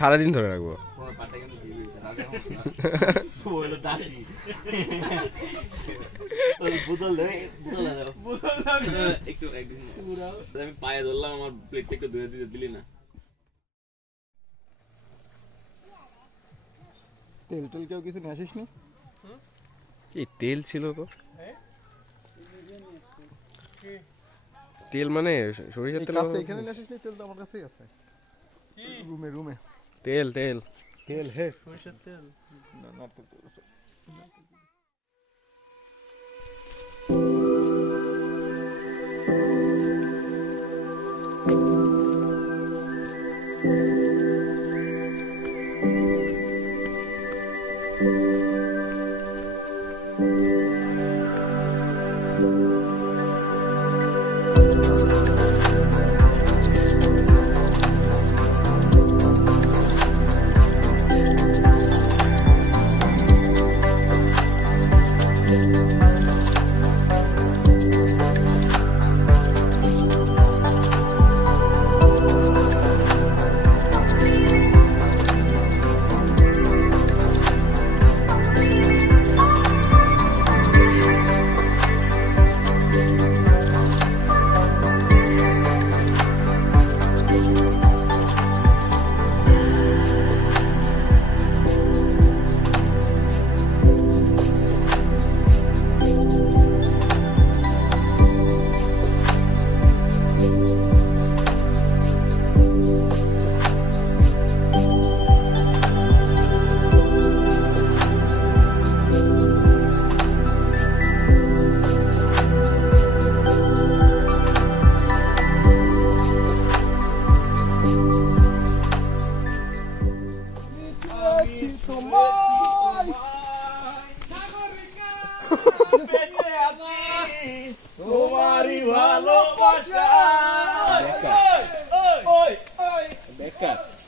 সারাদিন ধরে রাখবো। আমি পায়ে ধরলাম, আমার প্লেটটা একটু ধুয়ে দিতে দিলি না। তেল টেল কেউ কিছু নিয়ে আসিস নি? এই তেল ছিল তো, তেল মানে সরিষার তেল। এখানে নিয়ে আসিস নি? তেল তো আমার কাছেই আছে রুমে রুমে। তেল তেল তেল হে সরিষার তেল না না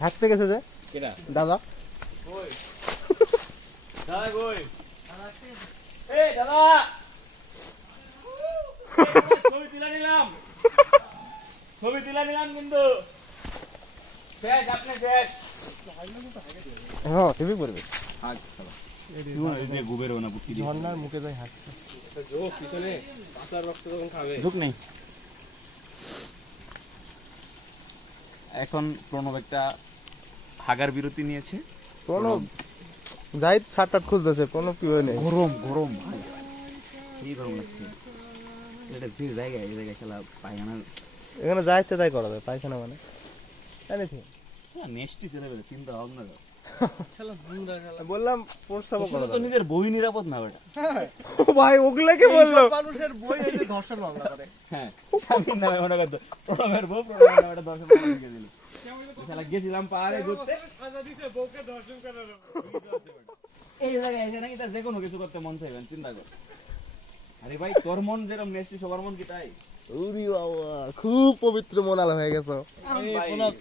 হাঁটতে গেছে যে দাদা। ছবি তুলে নিলাম কিন্তু হ্যাঁ টিভি করবে। ঝর্ণার মুখে যাই হাঁটছে পিছনে রক্ত যখন খাবে ঝুঁক নেই। এখন প্রণব একটা হাগার বিরতি নিয়েছে। প্রণব যাই ছাট টাট খুলতেছে। প্রণব কি হয়? গরম গরম ভাই, কি গরম লাগছে। এটা যে জায়গায়, এই জায়গায় খেলা পায়খানা, এখানে যা ইচ্ছে তাই করা যায়। পায়খানা মানে নেক্সটই চলে গেলে চিন্তা ভাবনা দাও। বললাম প্রস্তাবও করা তো নিজের বই নিরাপদ না বেটা। ভাই ওগুলাকে বললো মানুষের বই এসে ধর্ষণ মামলা করে। হ্যাঁ স্বামীর নামে মনে করতো প্রণবের বউ, প্রণবের নামে একটা ধর্ষণ মামলা লিখে দিল। শালা গেছিলাম পাহাড়ে ঘুরতে, সাজা দিতে বউকে ধর্ষণ করালো। এই জায়গায় এসে নাকি তার যে কোনো কিছু করতে মন চাইবেন, চিন্তা কর। আরে ভাই তোর মন যেরকম নেছি সবার মন কি তাই? ওরে বাবা খুব পবিত্র মনালা হয়ে গেছো।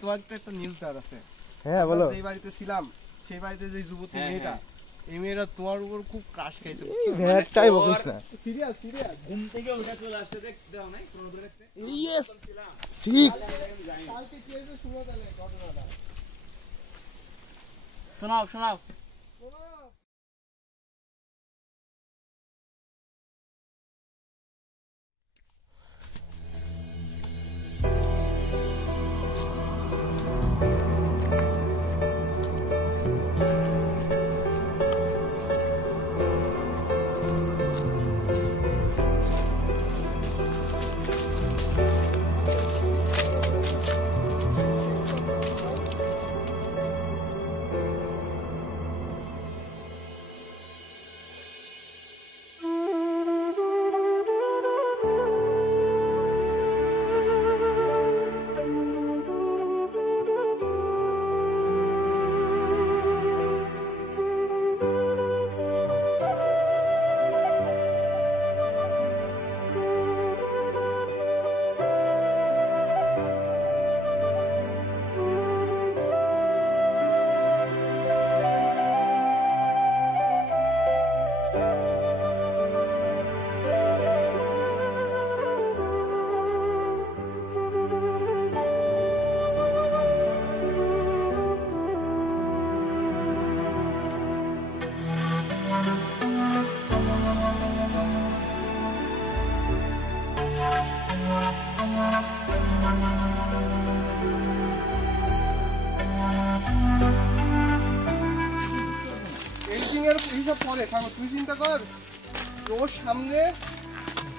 তোমার তো একটা নিউজ আছে। হ্যাঁ বলো। এই বাড়িতে ছিলাম, সেই বাড়িতে যে যুবতী মেয়েটা, এই মেয়েটা তোমার উপর খুব ক্রাশ খাইছে। এই ভ্যাটটাই বকিস না। Serious serious. ঘুম থেকে উঠে চলে আসছে, দেখতে দাও নাই প্রণব দেখতে। ইয়েস ঠিক। কালকে কি হয়েছে শুনো তাহলে ঘটনাটা। শোনাও শোনাও। সব পরে সাগর, তুই চিন্তা কর ওর সামনে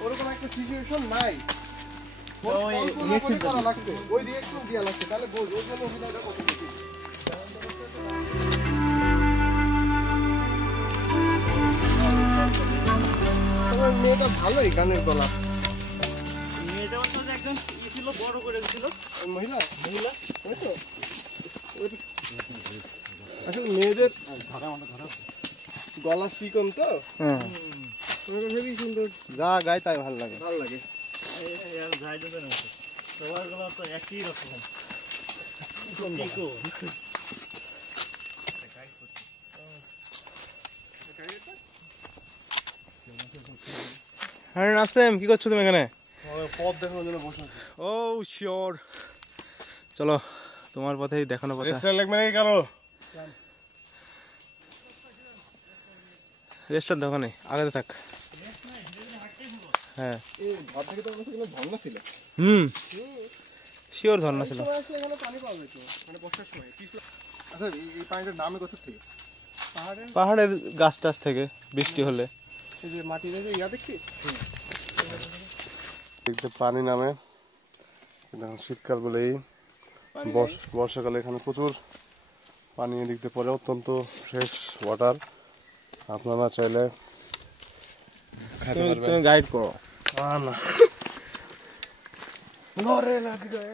ওরকম একটা সিচুয়েশন নাই, ওর কল্পনা করে করা লাগছে, ওই রিঅ্যাকশন দেওয়া লাগছে, তাহলে বল ওর জন্য অভিনয়টা কত বেশি। তোমার মেয়েটা ভালোই গানের গলা। মেয়েটা তো একদম ছিল বড় করে দিছিল মহিলা ওই তো আসলে মেয়েদের গলা চিকন তো, হেবি সুন্দর, যা গায় তাই ভালো লাগে। সবার গলা তো একই রকম। হ্যাঁ নাসেম, কি করছো তুমি এখানে? পথ দেখানোর জন্য বসে আছি। ও শিওর, চলো তোমার পথেই দেখানো কথা। রেস্টুরেন্ট লাগবে নাকি কারো? রেস্টুরেন্ট দোকানে আগে থাক। হ্যাঁ এই ঘর থেকে তো মনে হচ্ছে ঝর্ণা ছিল। শিওর ঝর্ণা ছিল। এখানে পানি পাওয়া যেত মানে বর্ষার সময়। আচ্ছা এই পানিটার নামে কোথা থেকে? পাহাড়ের গাছ টাছ থেকে বৃষ্টি হলে এই যে মাটির যে ইয়া দেখছি দেখতে পানি নামে। এখন শীতকাল বলেই বর্ষাকালে এখানে প্রচুর পানি দেখতে পড়ে, অত্যন্ত ফ্রেশ ওয়াটার। আপনারা চাইলে তুমি গাইড করো। না নরে লাগবে।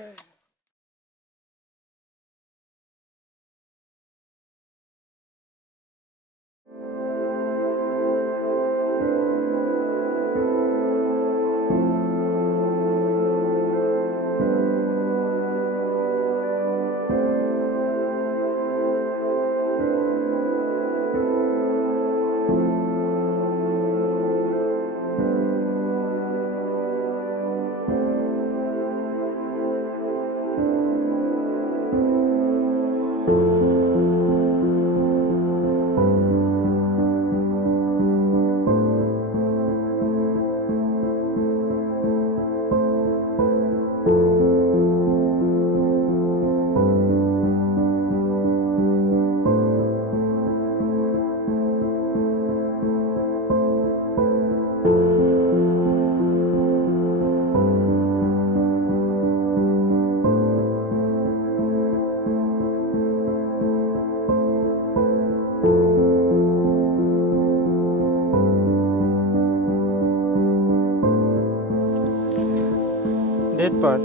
Dead part.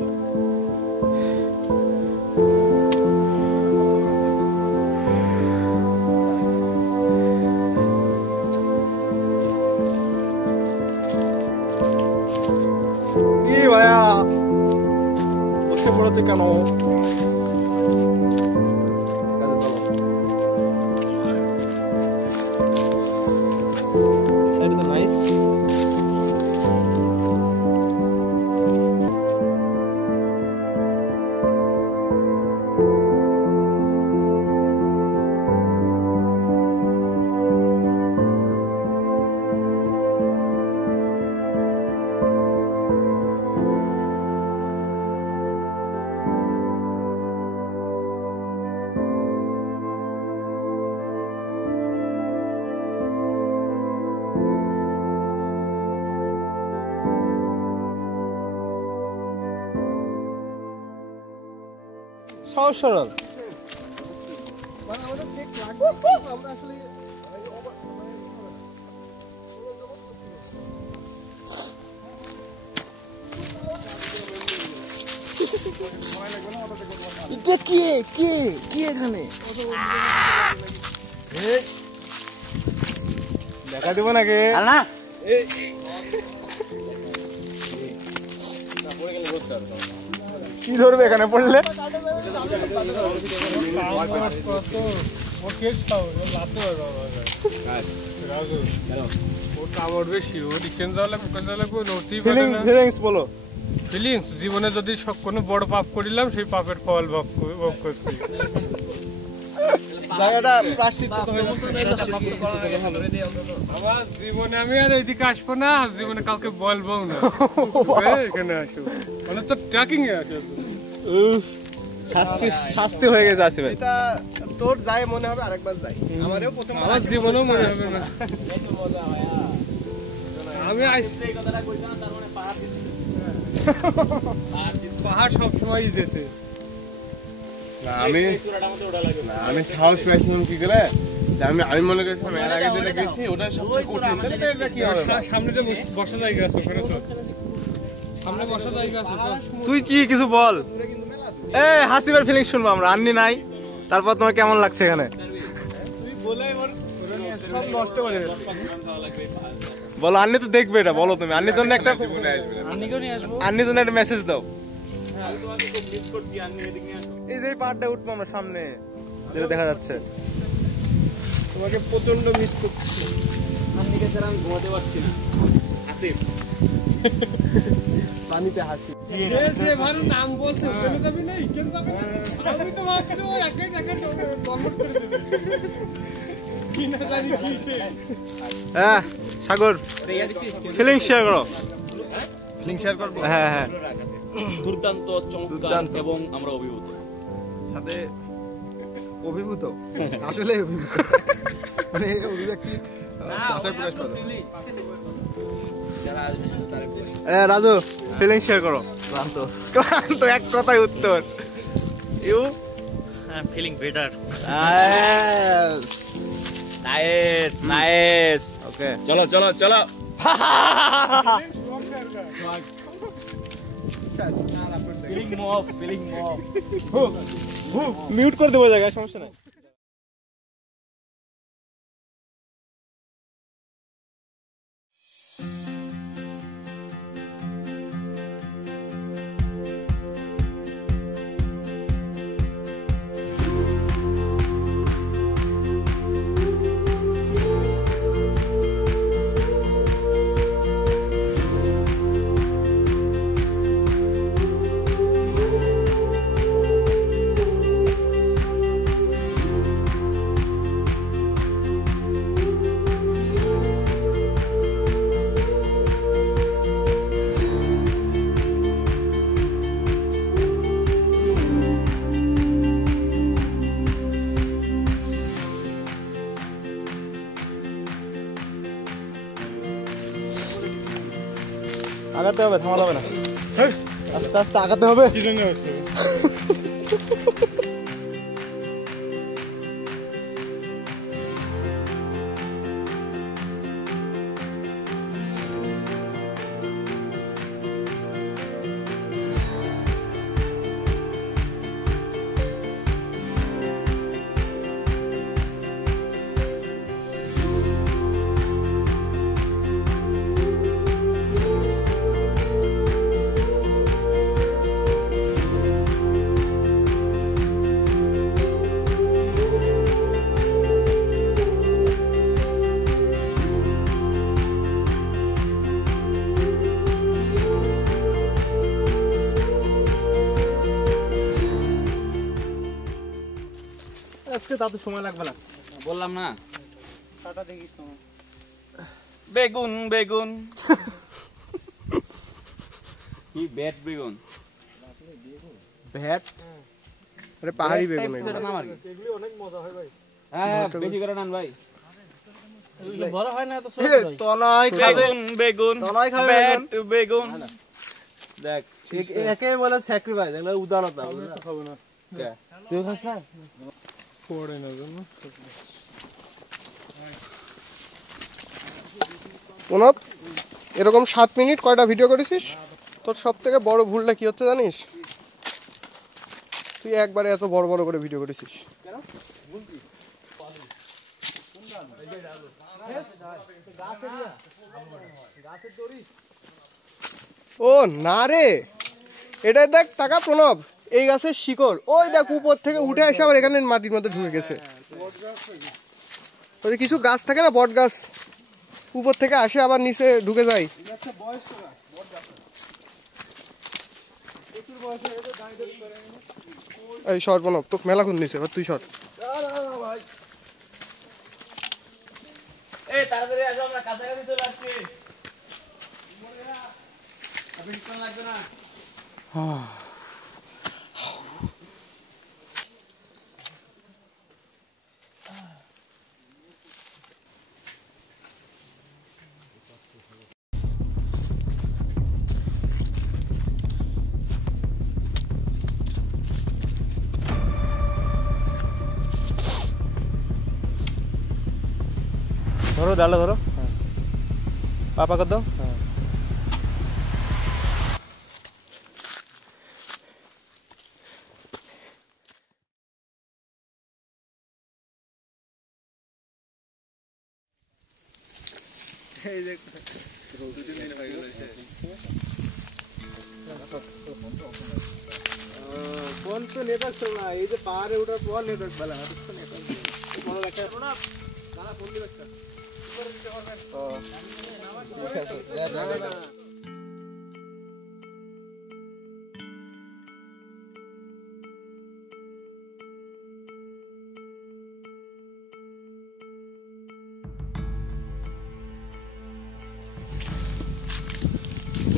কি ভাইয়া বসে পড়েছে কেন? সাইড তো নাইস। সহজ সরল মানে আমাদের চেক লাগবে, আমরা আসলে এটা কে কে কে এখানে দেখা দেবো নাকি? না কি ধরবে এখানে পড়লে? ফিলিংস বলো। ফিলিংস জীবনে যদি কোনো বড় পাপ করিলাম সেই পাপের ফল ভোগ করছি। জায়গাটা প্রায়শ্চিত্ত হয়ে যাচ্ছে। আমার জীবনে আমি আর এইদিকে আসবো না, আর জীবনে কাউকে বলবো না এখানে আসো, মানে তো ট্রেকিং এ আসো। শাস্তি শাস্তি হয়ে গেছে আসিফ ভাই। এটা তোর যাই মনে হবে আরেকবার যাই। আমারও প্রথম আমার জীবনেও মনে হবে না। আমি এই কথাটা কইছ না, তার মানে পাহাড় দিতে পাহাড় সবসময়ই যেতে। আমি আমি সাহস পাইছিলাম কি করে যে আমি মনে করছিলাম এর আগে যেটা গেছি ওটা সবচেয়ে কঠিন। তাহলে এটা কি হবে? সামনে যে বসা জায়গা আছে ওখানে তো সামনে বসা জায়গা আছে তো। তুই কি কিছু বল। এ হাসিবের ফিলিংস শুনবো আমরা। আন্নি নাই, তারপর তোমার কেমন লাগছে এখানে? সব নষ্ট করে দিল। বলো, আন্নি তো দেখবে এটা, বলো তুমি। আন্নির জন্য একটা আন্নির জন্য একটা মেসেজ দাও। এই যে পাহাড়টা উঠবো আমরা সামনে, যেটা দেখা যাচ্ছে। তোমাকে প্রচন্ড মিস করছি। আন্নিকে ছাড়া আমি ঘুমাতে পারছি না। আসিফ পানিতে হাসি। যে ভালো নাম বলছে ওখানে যাবি না, এখানে যাবি না। আমি তো ভাবছি ও একাই একাই কমেন্ট করে দেবে কি না জানি কি সে। হ্যাঁ সাগর, ফিলিংস শেয়ার করো। লিংক শেয়ার করব। হ্যাঁ হ্যাঁ, দুর্দান্ত, চমৎকার দুর্দান্ত। এবং আমরা অভিভূত। সাথে অভিভূত, আসলে অভিভূত, মানে অভিব্যক্তি ভাষায় প্রকাশ করা যায়। রাজু ফিলিংস শেয়ার করো। ক্লান্ত ক্লান্ত, এক কথায় উত্তর। You feeling better. Nice nice. Okay, চলো চলো চলো। Feeling mob, feeling mob. Mute করে দেবো জায়গায়, সমস্যা নাই। আগাতে হবে, থামা যাবে না। আস্তে আস্তে আগাতে হবে। কি জন্য হচ্ছে আজকে তাতে সময় লাগবে না। বললাম না, বেগুন বেগুন কি ব্যাট বেগুন, ভ্যাট, আরে পাহাড়ি বেগুন এগুলো। নাম আর কি। হ্যাঁ বেশি করে নান ভাই। বড় হয় না তো, তনয় বেগুন বেগুন, তনয় খাবে ব্যাট বেগুন। দেখ, একে বলে স্যাক্রিফাইস, এগুলো উদারতা। খাবো না, তুই খাস না? পড়ে না জানো প্রণব, এরকম 7 মিনিট কয়টা ভিডিও করেছিস? তোর সব থেকে বড় ভুলটা কি হচ্ছে জানিস? তুই একবারে এত বড় বড় করে ভিডিও করেছিস। ও না রে, এটা দেখ টাকা প্রণব, এই গাছের শিকড় ওই দেখ উপর থেকে উঠে এসে আবার এখানে মাটির মধ্যে ঢুকে গেছে। ওই কিছু গাছ থাকে না, বট গাছ, উপর থেকে আসে আবার নিচে ঢুকে যায়। এই শর্ট প্রণব, তোকে মেলা খুন নিছে, তুই শর্ট। এই তাড়াতাড়ি আসো, আমরা কাছাকাছি চলে আসছি। লাগবে না। ধরো ডালা ধরো, হ্যাঁ পাপা কর দাও, হ্যাঁ ফোন তো নেটওয়ার্ক ছিল না, এই যে পাহাড়ে ওঠার পর নেটওয়ার্ক পেলাম, এত তো নেটওয়ার্ক নেই। ভালো লাগছে না দাদা, ফোন দিবে একটা উপরে দিতে পারবেন।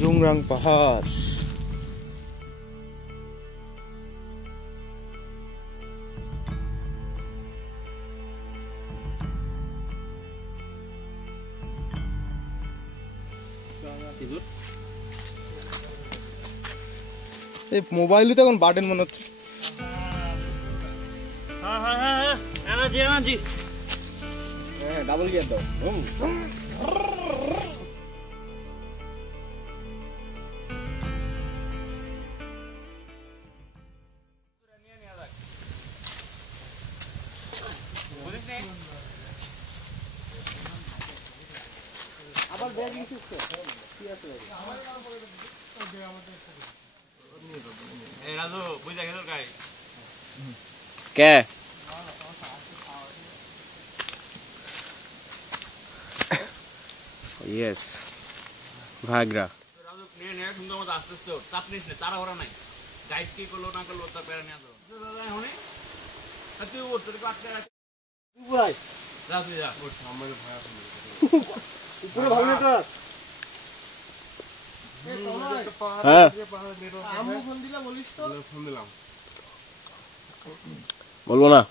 রুংরাং পাহাড়। এই মোবাইলে তো এখন বাটন মনে হচ্ছে। হ্যাঁ ডাবল গিয়ার দাও। আবার ব্যাগ নিছিস তো? কি আছে? এই রাজু বুঝা গেল গাই কে ইয়েস ভাগরা রাজু নিয়ে নিয়ে সুন্দর মতো আস্তে আস্তে চাপ নিস না, তারা ওরা নাই। গাইড কি করলো না করলো তার পেরা নিয়ে আসো এখনই। তুই ওর তোর আটকে রাখ উপরে রাজু যা ওর উপরে ভালো নেটওয়ার্ক। হ্যাঁ আম্মু ফোন দিলা বলিস তো? ফোন দিলাম। বলবো না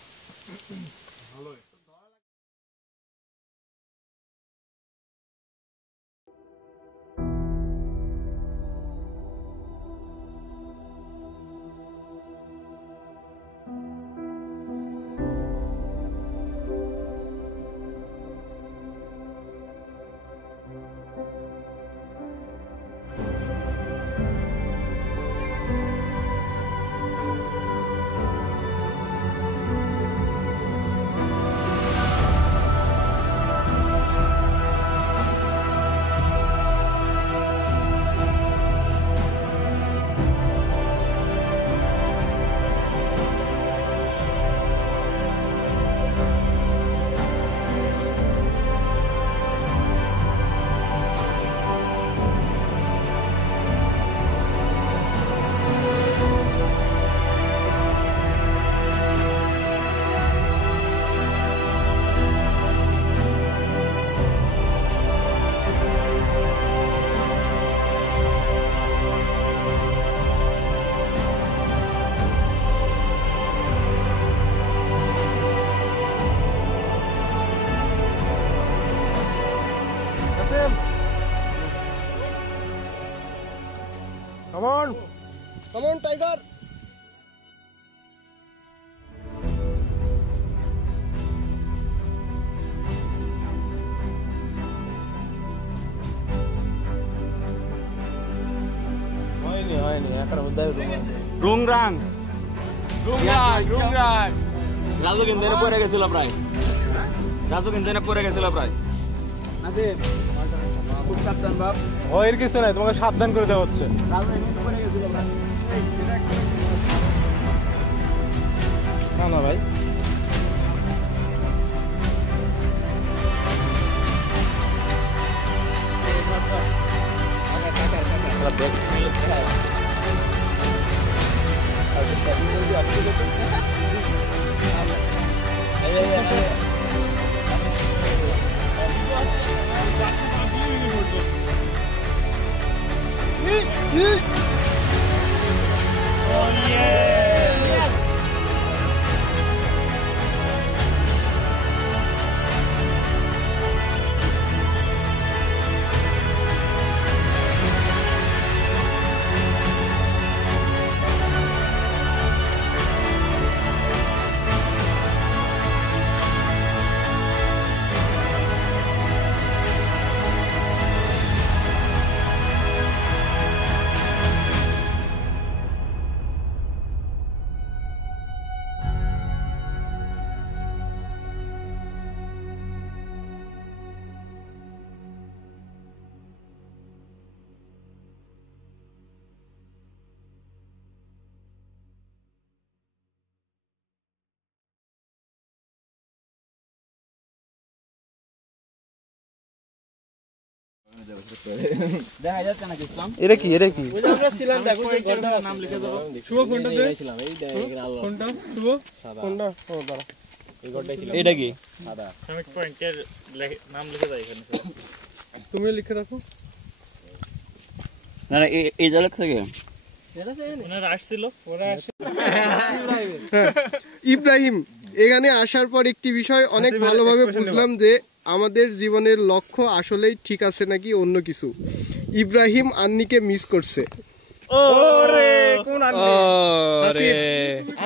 Come on, come on, tiger. হয়নি এখন উদয় রুংরাং রুংরাং রাজু কিন্তু পড়ে গেছিল প্রায়। রাজু কিন্তু পড়ে গেছিল প্রায়। খুব সাবধান বাপ। ভয়ের কিছু নাই, তোমাকে সাবধান করে দেওয়া হচ্ছে। রাজু কিন্তু পড়ে গেছিল প্রায়। না না ভাই, দেখা যাচ্ছে না ইসলাম এটা কি এটা কি ওই যে আমরা ছিলাম দেখো সেই ঘরটার নাম লিখে দাও শুভ ফোনটা দে ফোনটা শুভ কোনটা ও দাঁড়া এটা কি শ্রমিক পয়েন্টের নাম লিখে দাও এখানে তুমি লিখে রাখো না না এই জায়গা থেকে ওনারা আসছিল ইব্রাহিম এখানে আসার পর একটি বিষয় অনেক ভালোভাবে বুঝলাম যে আমাদের জীবনের লক্ষ্য আসলেই ঠিক আছে নাকি অন্য কিছু। ইব্রাহিম আন্নিকে মিস করছে।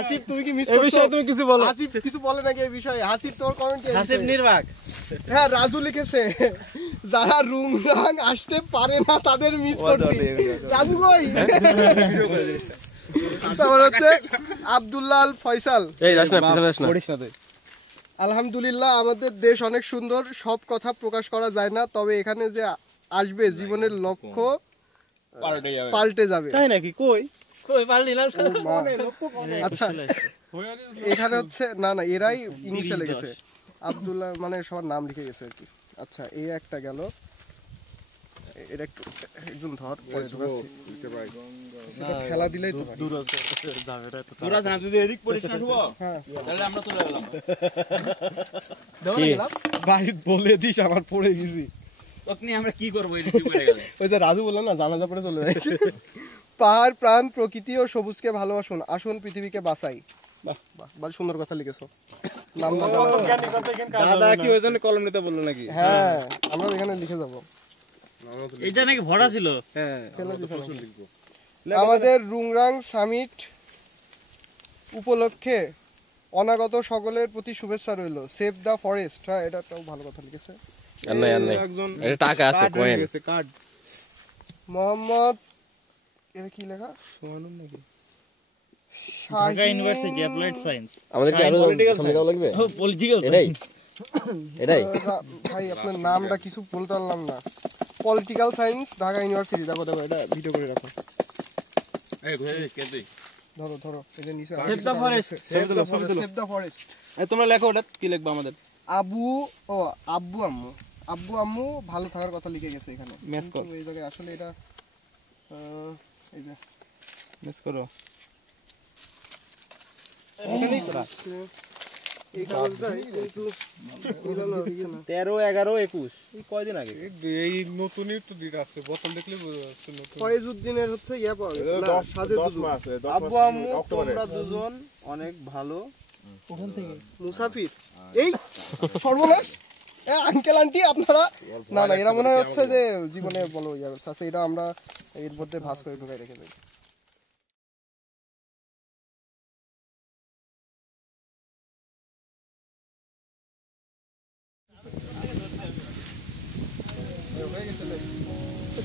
আসিফ তুমি কি মিস করছো? এই বিষয়ে তুমি কিছু বলো। আসিফ কিছু বলে নাকি এই বিষয়ে? আসিফ তোমার কমেন্ট কি? হাসিব নির্বাক। হ্যাঁ রাজু লিখেছে যারা রুমরাং আসতে পারে না তাদের মিস করছি। রাজু কই? তারপর হচ্ছে আব্দুল্লাহ আল ফয়সাল। এই যাস না পিছনে যাস না। আলহামদুলিল্লাহ আমাদের দেশ অনেক সুন্দর, সব কথা প্রকাশ করা যায় না, তবে এখানে যে আসবে জীবনের লক্ষ্য পাল্টে যাবে। তাই নাকি? কই পাল্টি না। আচ্ছা এখানে হচ্ছে না না এরাই ইনিশিয়াল লিখেছে আব্দুল্লাহ মানে সবার নাম লিখে গেছে আর কি। আচ্ছা এই একটা গেল, এটা একটু একজন ধর পরে ঢোকাচ্ছি, সেটা ফেলা দিলেই তো দূর আছে পুরা না যদি এদিক পরিষ্কার হবো তাহলে আমরা চলে গেলাম বাড়ি বলে দিস আমার পড়ে গেছি। আপনি আমরা কি করবো এদিকে পড়ে গেলে? ওই যে রাজু বললাম না জানাজা পরে চলে যাচ্ছে। পাহাড় প্রাণ প্রকৃতি ও সবুজকে ভালোবাসুন, আসুন পৃথিবীকে বাঁচাই। বাহ বাহ বাহ সুন্দর কথা লিখেছো। নাম দাদা কি ওই জন্য কলম নিতে বললো নাকি? হ্যাঁ আমরা এখানে লিখে যাবো। এইটা নাকি ভরা ছিল। হ্যাঁ আমাদের রুংরাং সামিট উপলক্ষে অনাগত সকলের প্রতি শুভেচ্ছা রইল। Save the forest. হ্যাঁ এটাও ভালো কথা লিখেছে। আর নাই এটা টাকা আছে কয়েন। কার্ড মোহাম্মদ এটা কি লেখা? সোহানুন নাকি? Dhaka university applied science. আমাদের কি আরো সামনে যাওয়া লাগবে? পলিটিক্যাল এটাই ভাই আপনার নামটা কিছু বলতে পারলাম না। Political science Dhaka university. দেখো দেখো এটা ভিডিও করে রাখো। এই ঘুরে কে তুই ধরো ধরো এটা নিচে save the forest. Save the forest. তোমরা লেখো ওটা কি লিখবা আমাদের? আব্বু আম্মু ভালো থাকার কথা লিখে গেছে এখানে। মেস কর। এই জায়গায় আসলে এটা এই যে মিস করো। এই কাগজটাই কিন্তু 13 11 21 এই কয়দিন আগে এই নতুনই তো দিন আছে, বোতল দেখলে বোঝা যাচ্ছে নতুন। ফয়েজউদ্দিনের হচ্ছে ইয়া পাওয়া গেছে না সাজেদুল আব্বু আম্মু তোমরা দুজন অনেক ভালো মুসাফির। এই সর্বনাশ আঙ্কেল আন্টি আপনারা না না এরা মনে হয় হচ্ছে যে জীবনে বলো ইয়া আছে, এটা আমরা এর মধ্যে ভাঁজ করে ঢুকাই রেখে দেই।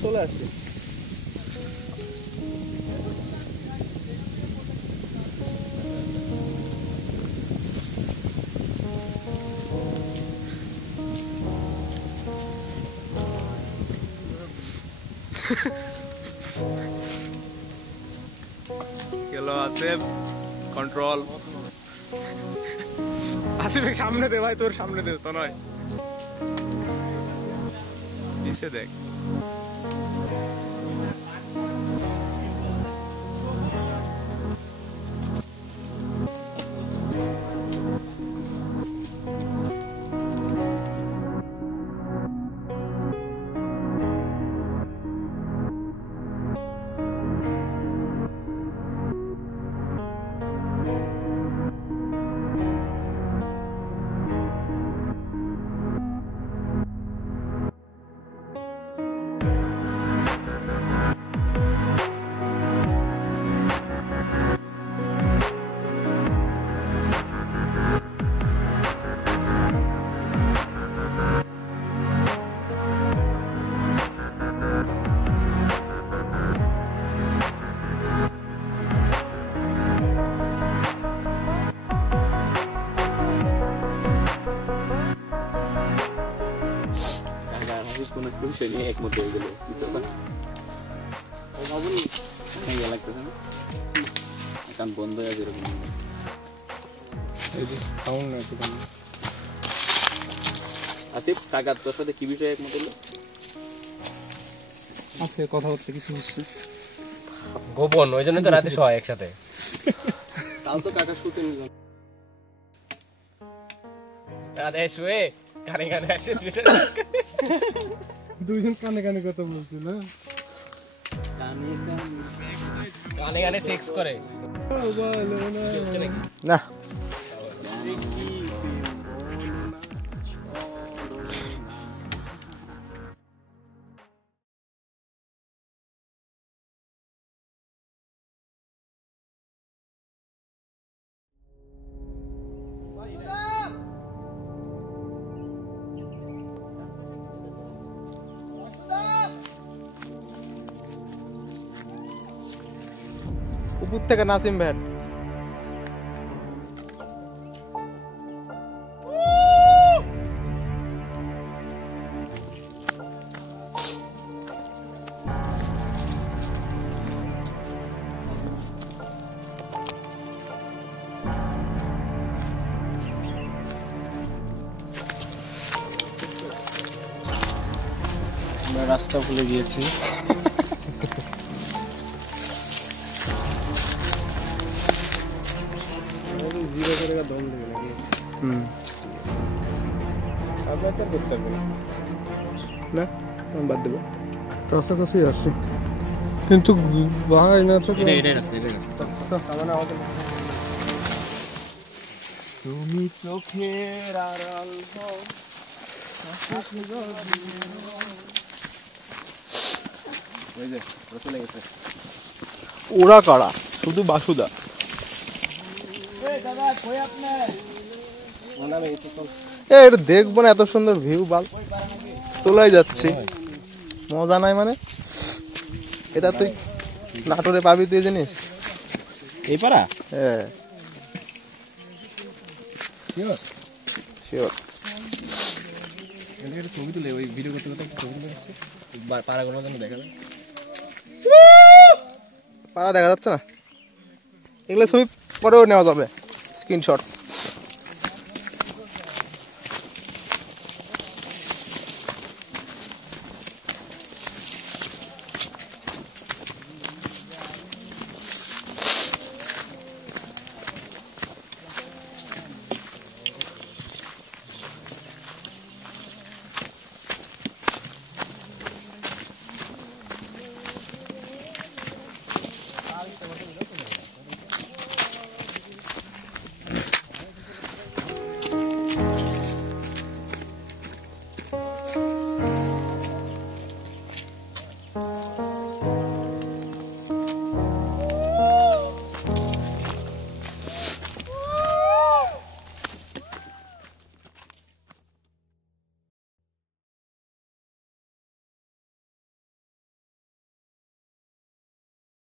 চলে আসছে। গেল আসিফ কন্ট্রোল। আসিফ সামনে দে ভাই, তোর সামনে দে তো নয় পিছে দেখ। কোনো বিষয় নিয়ে একমত হয়ে গেল লাগতেছে না, কান বন্ধ হয়ে আছে এরকম। আসিফ কাকা তোর সাথে কি বিষয়ে একমত হলো? আছে কথাবার্তা কিছু হচ্ছে গোপন, ওই জন্য তো রাতে শোয় একসাথে। তাও তো কাকা শুতে নিল রাতে শুয়ে কানে কানে আসে, দুইজন কানে কানে কথা বলছি না, কানে কানে সেক্স করে না উপর থেকে নাসিম ভ্যাট আমরা রাস্তা ভুলে গিয়েছি না বাদ দেবো কাছাকাছি আসছে কিন্তু ভাই না তো এটাই রাস্তা, এটাই রাস্তা। তুমি চোখের আড়াল হও, ওরা কারা শুধু বাসুদা দাদা কই আপনি? এটা দেখবো না, এত সুন্দর ভিউ বাল চলে যাচ্ছি, মজা নাই মানে এটা তুই নাটোরে পাবি তুই জিনিস এই পারা হ্যাঁ শিওর ছবি তুলে, ওই ভিডিও করতে করতে ছবি তুলে পাড়াগুলোর জন্য দেখা যায়। পাড়া দেখা যাচ্ছে না, এগুলো ছবি পরেও নেওয়া যাবে স্ক্রিনশট।